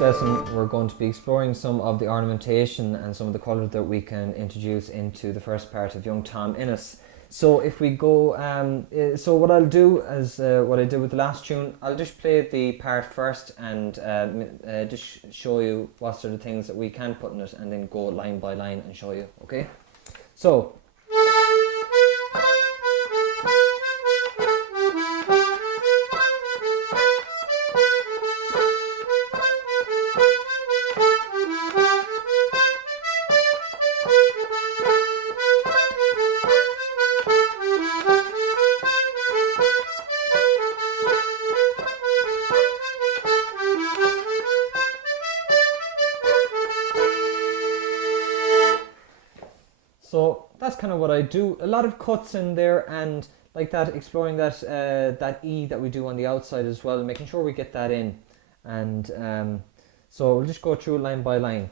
this lesson we're going to be exploring some of the ornamentation and some of the colours that we can introduce into the first part of young Tom Ennis. So if we go, so what I'll do is what I did with the last tune, I'll just play the part first and just show you what sort of things that we can put in it, and then go line by line and show you, okay? So that's kind of what I do. A lot of cuts in there, and like that, exploring that that E that we do on the outside as well, making sure we get that in. And so we'll just go through line by line.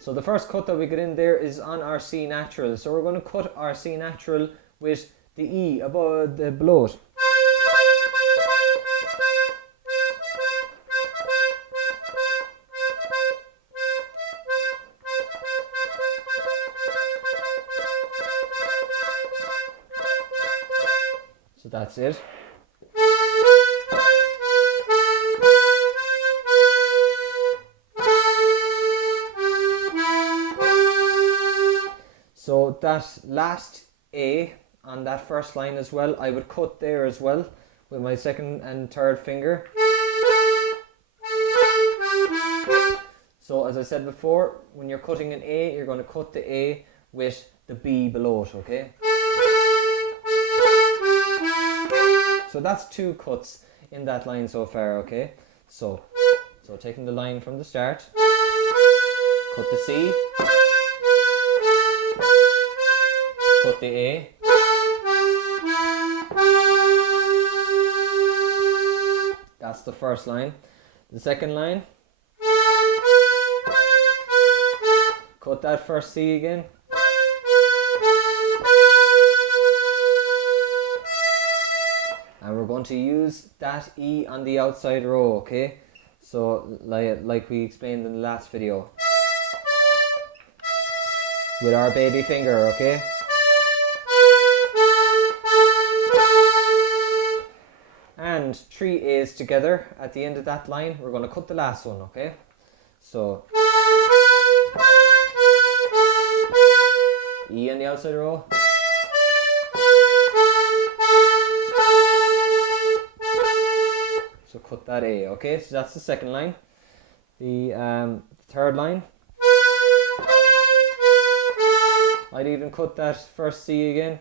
So the first cut that we get in there is on our C natural. So we're going to cut our C natural with the E above below it. So that's it. So that last A on that first line as well, I would cut there as well with my second and third finger. So as I said before, when you're cutting an A, you're going to cut the A with the B below it, okay? So that's two cuts in that line so far, okay? So taking the line from the start, cut the C, cut the A, that's the first line. The second line, cut that first C again, and we're going to use that E on the outside row, okay? So like we explained in the last video, with our baby finger, okay? And 3 A's together at the end of that line. We're going to cut the last one, okay? So E on the outside row, so cut that A, okay? So that's the second line. The third line, I'd even cut that first C again.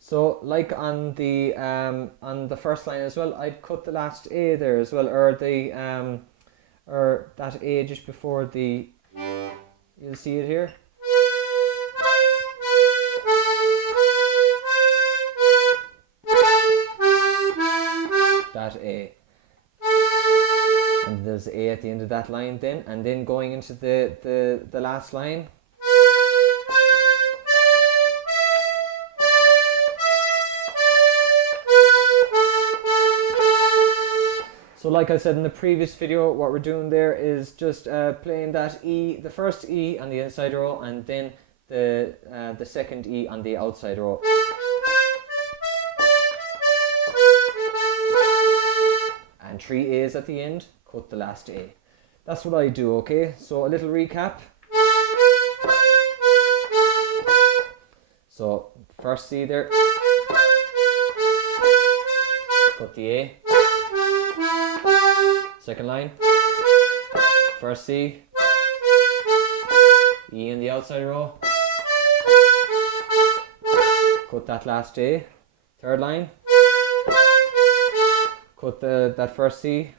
So like on the first line as well, I'd cut the last A there as well, or the or that A just before the, you'll see it here. That A. And there's A at the end of that line then, and then going into the last line. So like I said in the previous video, what we're doing there is just playing that E, the first E on the inside row, and then the second E on the outside row. And 3 A's at the end, cut the last A. That's what I do, okay? So a little recap. So first C there, cut the A. Second line, first C, E in the outside row, cut that last A. Third line, cut that first C,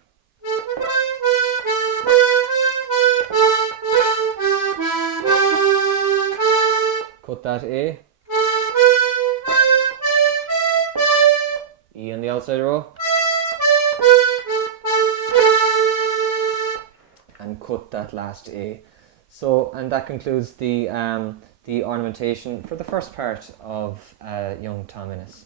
cut that A, E in the outside row, and cut that last A. So, and that concludes the ornamentation for the first part of young Tom Ennis.